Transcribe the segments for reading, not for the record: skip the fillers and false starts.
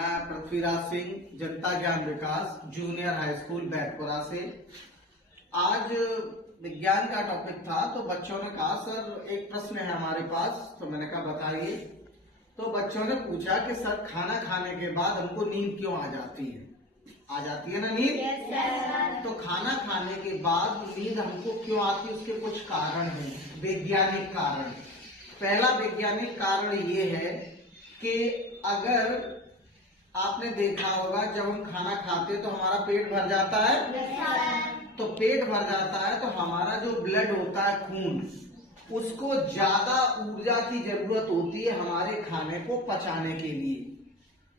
मैं पृथ्वीराज सिंह, जनता ज्ञान विकास junior high school बैतपुरा से। आज विज्ञान का टॉपिक था तो बच्चों ने कहा सर एक प्रश्न है हमारे पास, तो मैंने कहा बताइए। तो बच्चों ने पूछा कि सर खाना खाने के बाद हमको नींद क्यों आ जाती है? आ जाती है ना नींद? yes, तो खाना खाने के बाद नींद हमको क्यों आती है, उसके कुछ कारण हैं, वैज्ञानिक कारण। पहला वैज्ञानिक कारण ये है कि अगर आपने देखा होगा जब हम खाना खाते हैं तो हमारा पेट भर जाता है। तो पेट भर जाता है तो हमारा जो ब्लड होता है, खून, उसको ज्यादा ऊर्जा की जरूरत होती है हमारे खाने को पचाने के लिए।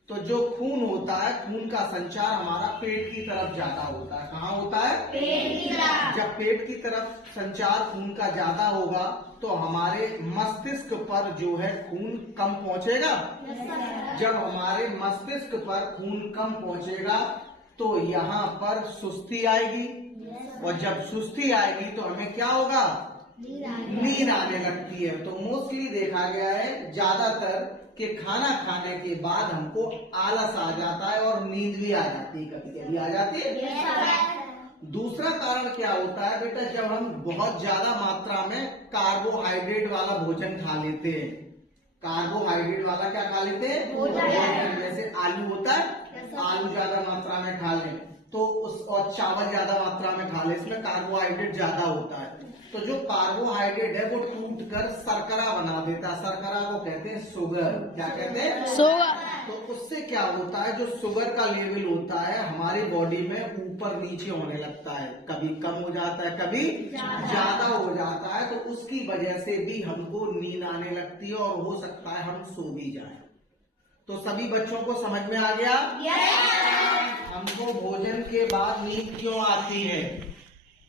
तो जो खून होता है, खून का संचार हमारा पेट की तरफ ज्यादा होता है। कहाँ होता है? पेट की तरफ। जब पेट की तरफ संचार खून का ज्यादा होगा तो हमारे मस्तिष्क पर जो है खून कम पहुंचेगा। जब हमारे मस्तिष्क पर खून कम पहुंचेगा तो यहाँ पर सुस्ती आएगी, और जब सुस्ती आएगी तो हमें क्या होगा? नींद आने लगती है। तो मोस्टली देखा गया है ज्यादातर कि खाना खाने के बाद हमको आलस आ जाता है और नींद भी आ जाती है, कभी कभी आ जाती है। दूसरा कारण क्या होता है बेटा, जब हम बहुत ज्यादा मात्रा में कार्बोहाइड्रेट वाला भोजन खा लेते हैं। कार्बोहाइड्रेट वाला क्या खा लेते हैं? भोजन। जैसे आलू होता है, आलू ज्यादा मात्रा में खा लें तो और चावल ज्यादा मात्रा में खा ले, इसमें कार्बोहाइड्रेट ज्यादा होता है। तो जो कार्बोहाइड्रेट है वो टूट कर शर्करा बना देता है। शर्करा को कहते हैं शुगर। क्या कहते हैं? शुगर। तो उससे क्या होता है, जो शुगर का लेवल होता है हमारी बॉडी में ऊपर नीचे होने लगता है, कभी कम हो जाता है, कभी ज्यादा हो जाता है। तो उसकी वजह से भी हमको नींद आने लगती है और हो सकता है हम सो भी जाए। तो सभी बच्चों को समझ में आ गया? हमको भोजन के बाद नींद क्यों आती है?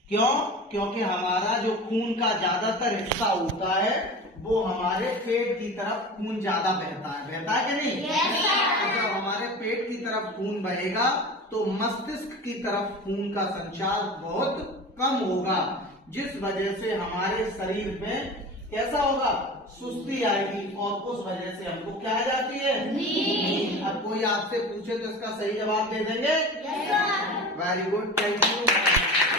क्यों? क्योंकि हमारा जो खून का ज्यादातर हिस्सा होता है वो हमारे पेट की तरफ खून ज्यादा बहता है। बहता है कि नहीं? तो जब हमारे पेट की तरफ खून बहेगा तो मस्तिष्क की तरफ खून का संचार बहुत कम होगा, जिस वजह से हमारे शरीर में कैसा होगा? सुस्ती आएगी, और उस वजह से हमको क्या आ जाती है? नींद। अब कोई आपसे पूछे तो इसका सही जवाब दे देंगे? Very good, thank you.